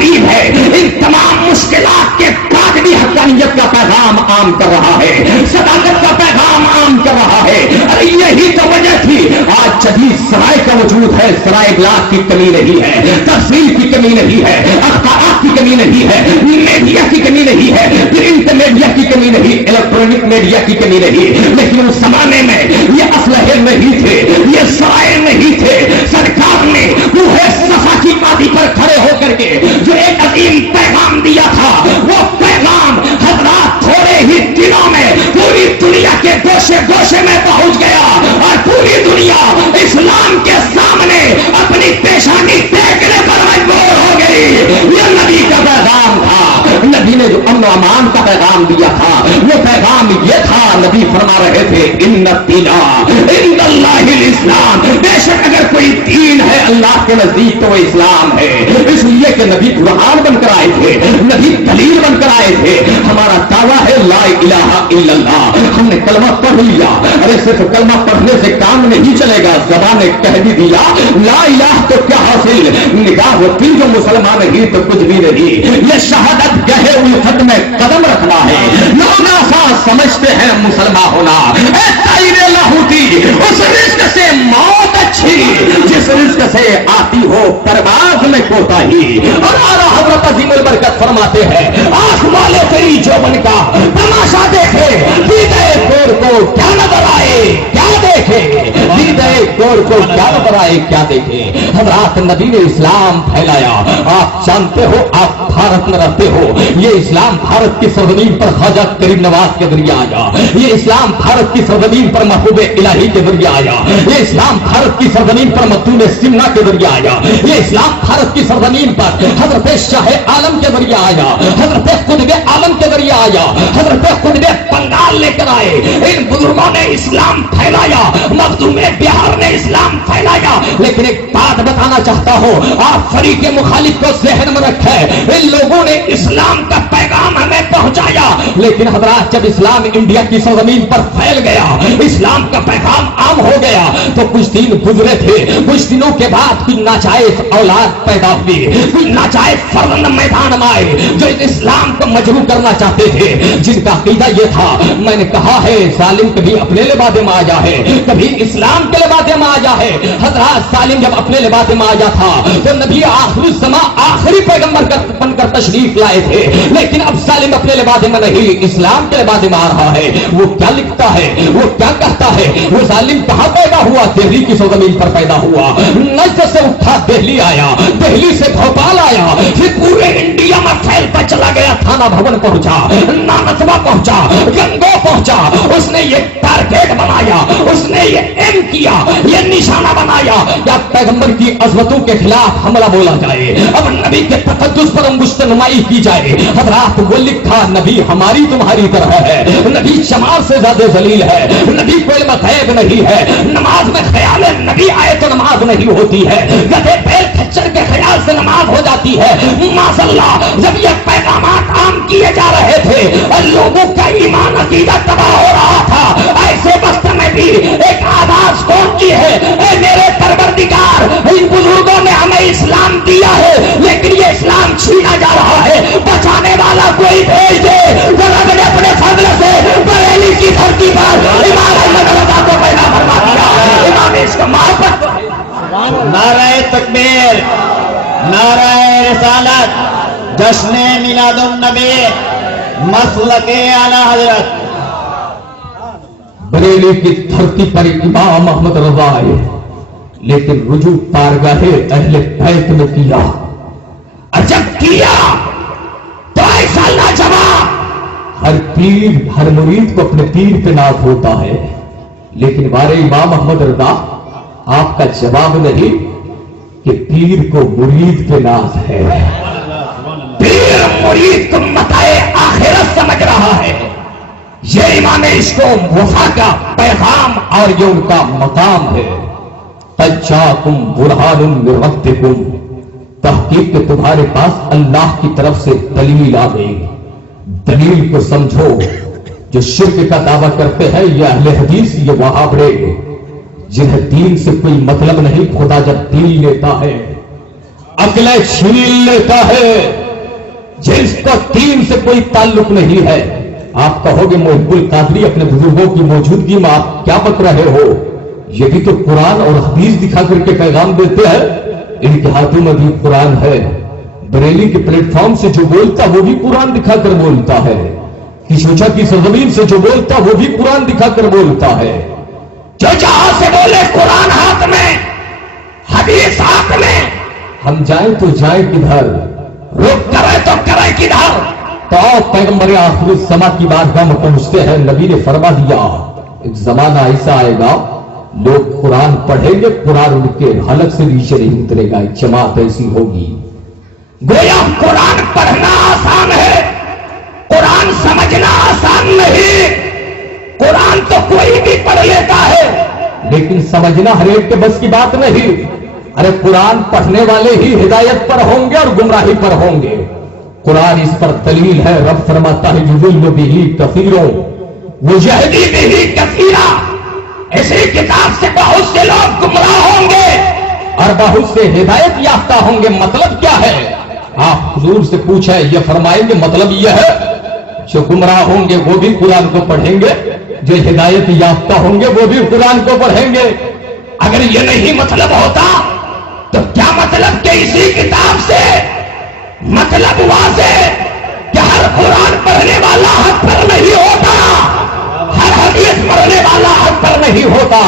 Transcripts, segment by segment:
حبیب ہے، ان تمام مشکلات کے بعد بھی حقانیت کا پیغام عام کر رہا ہے، صداقت کا پیغام عام کر رہا ہے۔ ارے یہی تو وجہ تھی آج جدید سرائے کا وجود ہے، سرائے ابلاغ کی کمی نہیں ہے، تفصیل کی کمی نہیں ہے، اخبارات کی کمی نہیں ہے، میڈیا کی کمی نہیں ہے، پرنٹ میڈیا کی کمی نہیں، الیکٹرانک میڈیا کی کمی نہیں، لیکن اس زمانے میں یہ اسلحے نہیں تھے، یہ سرائے نہیں تھے۔ سرکار نے وہ صفا کی وادی پر کھڑے ہو کر کے جو ایک عظیم پیغام دیا تھا، وہ پیغام حضرات تھوڑے ہی دنوں میں پوری دنیا کے گوشے گوشے میں پہنچ گیا اور پوری دنیا اسلام کے سامنے اپنی پیشانی دیکھنے پر مجبور ہو گئی۔ یہ نبی کا پیغام تھا، نبی نے جو امن و امان کا پیغام دیا تھا وہ پیغام یہ تھا، نبی فرما رہے تھے ان الدین عند اللہ الاسلام، بے شک اگر کوئی دین ہے اللہ کے نزدیک تو وہ اسلام ہے۔ اس لیے کہ نبی قرآن بن کر آئے تھے، نبی دلیل بن کر آئے تھے۔ ہمارا دعویٰ ہے لا الہ الا اللہ، ہم نے کلمہ پڑھ لیا، ارے صرف کلمہ پڑھنے سے کام نہیں چلے گا، زبان نے کہہ بھی دیا لا الہ تو کیا حاصل، نگاہ ہوتی جو مسلمان نہیں تو کچھ بھی نہیں۔ یہ شہادت گہے الفت میں قدم رکھنا ہے، لوگ آسان سمجھتے ہیں مسلمان ہونا، اس رزق سے موت اچھی جس رزق سے آتی ہو پرواز میں کوتاہی۔ اور اعلیٰ حضرت عظیم البرکت فرماتے ہیں آنکھ والے تیری جوبن کا تماشا دیکھے، دیدے گور کو کیا نظر آئے کیا دیکھے، دیدے گور کو کیا نظر آئے کیا دیکھے۔ حضرات نبی نے اسلام پھیلایا، آپ جانتے ہو آپ بھارت میں رہتے ہو، یہ اسلام بھارت کی سرزمین پر خواجہ کریم نواز کے ذریعے آیا، یہ اسلام بھارت کی سرزمین پر محبوب الہی کے ذریعے آیا، یہ اسلام بھارت کی سرزمین پر متون سمنا کے ذریعے آیا، یہ اسلام بھارت کی سرزمین پر حضرت شاہ عالم کے ذریعے آیا، حضرت قطب عالم کے ذریعے آیا، حضرت قطب بنگال لے کر آئے۔ ان بزرگوں نے اسلام پھیلایا، مخدوم بہار نے اسلام پھیلایا۔ لیکن ایک بات بتانا چاہتا ہوں، آپ فریق مخالف کو ذہن میں رکھے، ان لوگوں نے اسلام کا پیغام ہمیں پہنچایا، لیکن حضرات جب اسلام انڈیا کی سرزمین پر پھیل گیا، اسلام کا پیغام عام ہو گیا تو کچھ دن گزرے تھے، کچھ دنوں کے بعد کچھ ناجائز اولاد پیدا ہوئی، کچھ ناجائز فرزند میدان میں آئے جو اسلام کو مجروح کرنا چاہتے تھے، جن کا عقیدہ یہ تھا، میں نے کہا ہے ظالم کبھی اپنے لبادے میں آیا ہے کبھی اسلام کے لبادے میں آیا ہے۔ حضرات ظالم جب اپنے لبادے میں آیا تھا تو نبی آخر الزمان آخری پیغمبر بن کر تشریف لائے تھے، لیکن اب ظالم اپنے لبادے میں نہیں اسلام کے لبادے میں آ رہا ہے۔ وہ کیا لکھتا ہے، وہ کیا کہتا ہے، وہ ظالم کہاں پیدا ہوا، دہلی کی سرزمین پر پیدا ہوا، نجد سے اٹھا دہلی آیا، دہلی سے بھوپال آیا، پھر پورے انڈیا میں پھیلتا چلا گیا، تھانہ بھون پہنچا، نانسبا پہنچا، گنگو پہنچا، اس نے یہ ٹارگیٹ بنایا، اس نے یہ ایم کیا، یہ نشانہ بنایا کہ اب پیغمبر کی عظمتوں کے خلاف حملہ بولا جائے، اب نبی کے تقدس پر مشتنمائی کی جائے۔ حضرات وہ لکھا نبی ہماری تمہاری طرح ہے، نبی شمار سے زیادہ ذلیل ہے، نبی کو علم غیب نہیں ہے، نماز میں خیال نبی آئے تو نماز نہیں ہوتی ہے، گدھے بیل کھچر کے خیال سے نماز ہو جاتی ہے۔ ماشاء اللہ جب یہ پیغامات عام کیے جا رہے تھے اور لوگوں کا ایمان عقیدہ تباہ ہو رہا تھا، ایسے وقت میں بھی ایک آواز پہنچی ہے، اے میرے پروردگار ان بزرگوں نے ہمیں اسلام دیا ہے لیکن یہ اسلام چھینا جا رہا ہے، بچانے والا کوئی بھیج دے۔ رب نے اپنے فضل سے بریلی کی دھرتی پر امام احمد رضا کو پیدا فرما دیا، امام اس کا محبت۔ نعرہ تکبیر، نعرہ رسالت، جشن میلاد النبی، مسلک اعلی حضرت۔ بریلی کی دھرتی پر امام احمد رضا آئے لیکن رجوع بارگاہ اہل بیت میں کیا، اور جب کیا تو ایسا لاجواب، ہر پیر ہر مرید کو اپنے پیر پہ ناز ہوتا ہے، لیکن بارے امام احمد رضا آپ کا جواب نہیں کہ پیر کو مرید پہ ناز ہے، پیر مرید کو متاع آخرت سمجھ رہا ہے۔ یہ امام عشق و وفا کا پیغام اور یہ ان کا مقام ہے۔ تجاکم برہان من ربکم، تحقیق کہ تمہارے پاس اللہ کی طرف سے دلیل آ گئی، دلیل کو سمجھو۔ جو شرک کا دعویٰ کرتے ہیں یہ اہل حدیث، یہ وہابڑے جنہیں دین سے کوئی مطلب نہیں، خدا جب دین لیتا ہے عقلیں چھین لیتا ہے جس کا دین سے کوئی تعلق نہیں ہے. آپ کہو گے محب القادری اپنے بزرگوں کی موجودگی میں آپ کیا بک رہے ہو؟ یہ بھی تو قرآن اور حدیث دکھا کر کے پیغام دیتے ہیں. ان کے ہاتھوں میں بھی قرآن ہے. بریلی کے پلیٹ فارم سے جو بولتا وہ بھی قرآن دکھا کر بولتا ہے. کشوچا کی سرزمین سے جو بولتا وہ بھی قرآن دکھا کر بولتا ہے. جو جہاں سے بولے قرآن ہاتھ میں حدیث ہاتھ میں. ہم جائیں تو جائیں کدھر؟ رک کرے تو کرے کدھر؟ تو پیغمبر آخر الزما کی بارگاہ میں پہنچتے ہیں. نبی نے فرما دیا ایک زمانہ ایسا آئے گا لوگ قرآن پڑھیں گے, قرآن ان کے حلق سے نیچے نہیں اترے گا. ایک جماعت ایسی ہوگی. گویا قرآن پڑھنا آسان ہے, قرآن سمجھنا آسان نہیں. قرآن تو کوئی بھی پڑھ لیتا ہے لیکن سمجھنا ہر ایک کے بس کی بات نہیں. ارے قرآن پڑھنے والے ہی ہدایت پر ہوں گے اور گمراہی پر ہوں گے. قرآن اس پر دلیل ہے. رب فرماتا ہے یضل بہ کثیروں ویہدی بہ کثیرا. اسی کتاب سے بہت سے لوگ گمراہ ہوں گے اور بہت سے ہدایت یافتہ ہوں گے. مطلب کیا ہے؟ آپ حضور سے پوچھیں, یہ فرمائیں گے مطلب یہ ہے جو گمراہ ہوں گے وہ بھی قرآن کو پڑھیں گے, جو ہدایت یافتہ ہوں گے وہ بھی قرآن کو پڑھیں گے. اگر یہ نہیں مطلب ہوتا تو کیا مطلب کہ اسی کتاب سے مطلب واضح کہ ہر قرآن پڑھنے والا حق پر نہیں ہوتا, ہر حدیث پڑھنے والا حق پر نہیں ہوتا.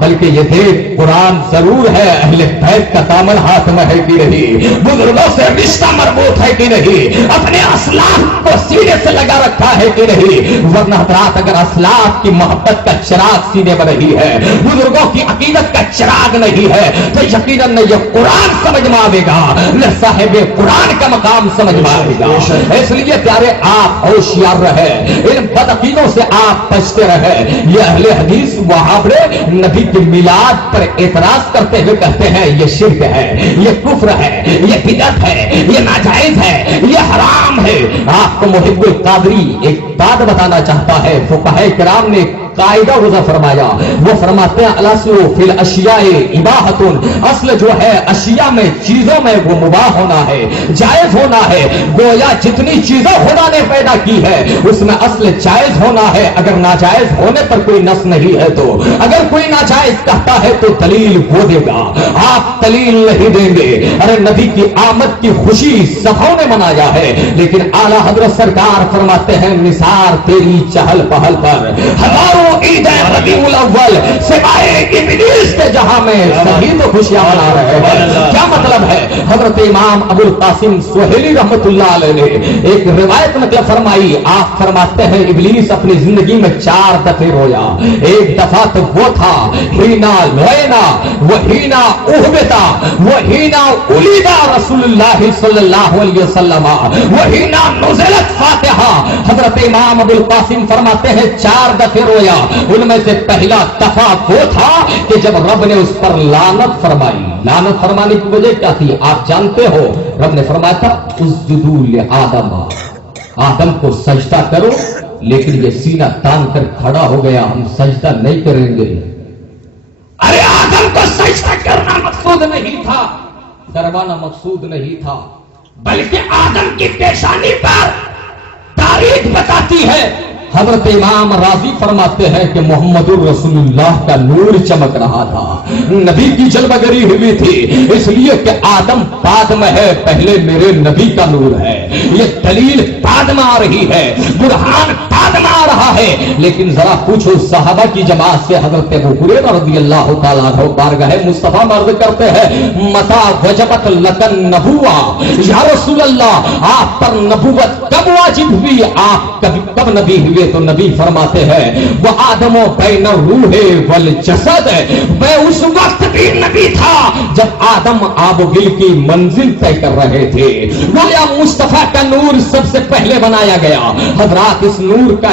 بلکہ یہ دیکھ قرآن ضرور ہے, اہل بیت کا دامن ہاتھ میں ہے کہ نہیں, بزرگوں سے رشتہ مربوط ہے کہ نہیں, اپنے اسلاف کو سینے سے لگا رکھا ہے کہ نہیں. ورنہ حضرات اگر اسلاف کی محبت کا چراغ سینے میں نہیں ہے, بزرگوں کی عقیدت کا چراغ نہیں ہے, تو یقیناً نہ یہ قرآن سمجھ میں آئے گا نہ صاحب قرآن کا مقام سمجھ میں آئے گا. اس لیے پیارے آپ ہوشیار رہے, ان بدعقیدوں سے آپ بچتے رہے. یہ اہل حدیث وہابڑے نبی کے میلاد پر اعتراض کرتے ہوئے کہتے ہیں یہ شرک ہے, یہ کفر ہے, یہ بدعت ہے, یہ ناجائز ہے, یہ حرام ہے. آپ کو محب القادری ایک بات بتانا چاہتا ہے. فقہاء کرام نے قاعدہ وضع فرمایا, وہ فرماتے ہیں الاصل فی الاشیاء اباحۃ. اصل جو ہے اشیاء میں چیزوں میں وہ مباح ہونا ہے, جائز ہونا ہے. گویا جتنی چیزیں خدا نے پیدا کی ہے اس میں اصل جائز ہونا ہے. اگر ناجائز ہونے پر کوئی نص نہیں ہے تو اگر کوئی ناجائز کہتا ہے تو دلیل وہ دے گا, آپ دلیل نہیں دیں گے. ارے نبی کی آمد کی خوشی سبھوں نے منایا ہے, لیکن اعلیٰ حضرت سرکار فرماتے ہیں نثار تیری چہل پہل پر ہزاروں عید ربیع الاول سوائے ابلیس کے جہاں میں سبھی تو خوشیاں منا رہے ہیں. کیا مطلب ہے؟ حضرت امام ابو القاسم سہیلی رحمت اللہ علیہ نے ایک روایت مطلب فرمائی. آپ فرماتے ہیں ابلیس اپنی زندگی میں 4 دفعے رویا. ایک دفعہ تو وہ تھا ہینا لوینا وہینا اہبتا وہینا الیدا رسول اللہ صلی اللہ علیہ وسلم وہینا نزلت فاتحہ. حضرت امام ابو القاسم فرماتے ہیں 4 دفعے رویا. ان میں سے پہلا دفعہ وہ تھا کہ جب رب نے اس پر لعنت فرمائی. لعنت فرمانے کی وجہ کیا تھی آپ جانتے ہو؟ رب نے فرمایا تھا اسجدوا لآدم, آدم کو سجدہ کرو, لیکن یہ سینہ تان کر کھڑا ہو گیا, ہم سجدہ نہیں کریں گے. ارے آدم کو سجدہ کرنا مقصود نہیں تھا, کروانا مقصود نہیں تھا, بلکہ آدم کی پیشانی پر تاریخ بتاتی ہے. حضرت امام راضی فرماتے ہیں کہ محمد الرسول اللہ کا نور چمک رہا تھا, نبی کی جلوہ گری ہوئی تھی, اس لیے کہ آدم بعد میں ہے, پہلے میرے نبی کا نور ہے. یہ دلیل بعد میں آ رہی ہے, برہان بعد میں آ رہا ہے. لیکن ذرا پوچھو صحابہ کی جماعت سے, حضرت ابو ہریرہ رضی اللہ تعالیٰ عنہ بارگاہ مصطفیٰ مرض کرتے ہیں متا وجبت لکن نبوہ, یا رسول اللہ آپ پر نبوت کب واجب ہوئی, آپ کب نبی ہوئے؟ تو نبی فرماتے ہیں وہ آدم و بین الروح والجسد, میں اس وقت بھی نبی تھا جب آدم آب و گل کی منزل طے کر رہے تھے. گویا مصطفیٰ کا نور سب سے پہلے بنایا گیا. حضرات اس نور کا